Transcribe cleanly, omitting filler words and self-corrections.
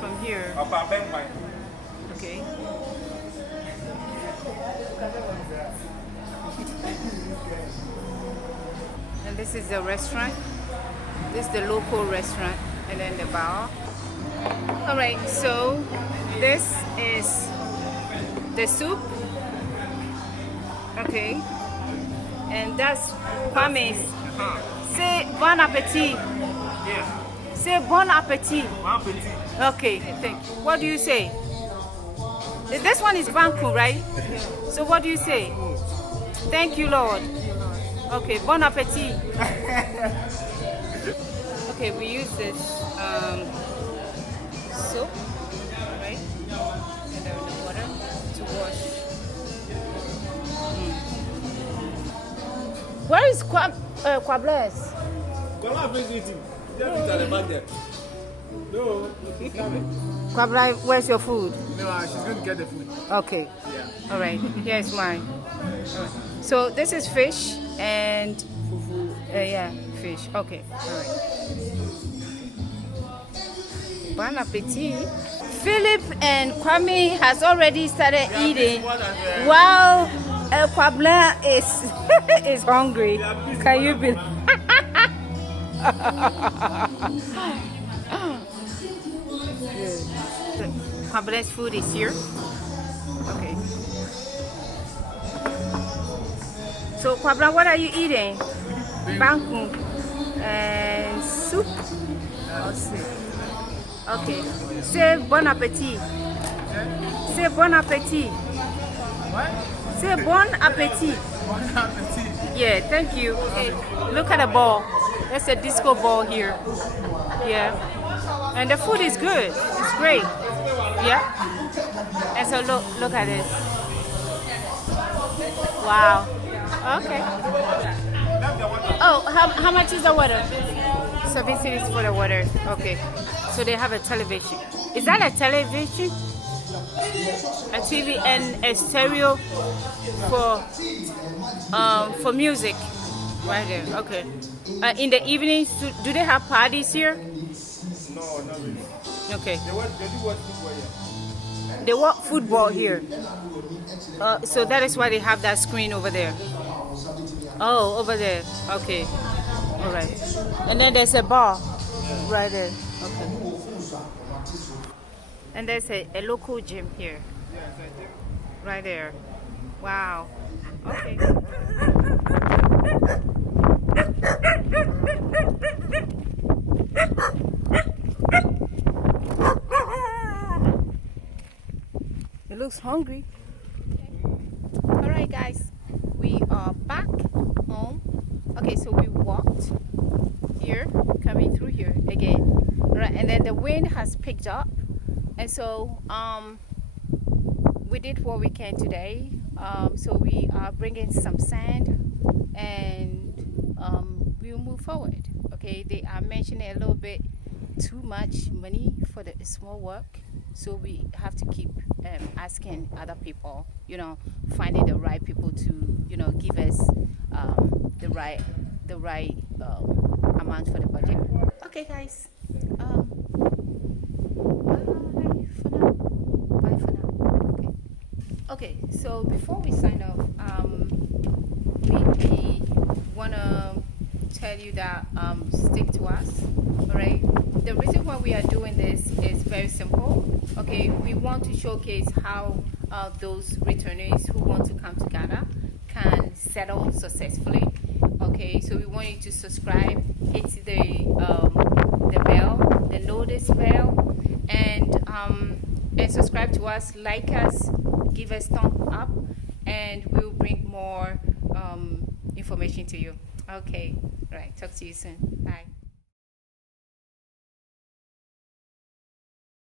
From here. Okay. And this is the restaurant. This is the local restaurant, and then the bar. All right, so this is the soup. Okay, and that's Kwame's. Say bon appetit. Yeah. Say bon appetit. Bon appetit. Okay, thank you. What do you say? This one is Banku, right? So what do you say? Thank you, Lord. Okay, bon appetit. Okay, we use this soap, right? And then the water to wash. Where is Kwables? Kwala visiting. Just at the back there. No, she's coming. Kwabla, where's your food? No, she's going to get the food. Okay. Yeah. All right. Here's mine. So this is fish and Fufu. yeah, fish. Okay. All right. Bon appetit. Philip and Kwame has already started eating while Kwabla is is hungry. Can you believe? Kwabla's food is here. Okay. So Kwabla, what are you eating? Banku and soup. Okay. Say bon appetit. Say bon appetit. What? Say bon appetit. Bon appetit. Yeah, thank you. Okay. Look at the ball. There's a disco ball here. Yeah. And the food is good. It's great. Yeah. And so look at this. Wow. Okay. Oh, how much is the water? 7 cities for the water. Okay. So they have a television. Is that a television? A TV and a stereo for music. Right there. Okay. In the evenings, do they have parties here? No, not really. Okay. They do watch football here. They watch football here. So that is why they have that screen over there. Oh, over there. Okay. All right. And then there's a bar right there. Okay. And there's a local gym here. Right there. Wow. Okay. It looks hungry. Okay. All right, guys. We are back home. Okay, so we walked here, coming through here again. All right, and then the wind has picked up, and so we did what we can today. So we are bringing some sand, and we'll move forward. Okay, they are mentioning a little bit too much money for the small work, so we have to keep asking other people, finding the right people to give us the right amount for the budget. Okay, guys, bye for now. Okay, so before we sign off, we want to tell you that stick to us. All right, the reason why we are doing this is very simple. Okay, we want to showcase how those returnees who want to come to Ghana can settle successfully. Okay, so we want you to subscribe, hit the bell, the notice bell, and subscribe to us, like us, give us thumbs up, and we'll bring more information to you. Okay, right, talk to you soon. Bye.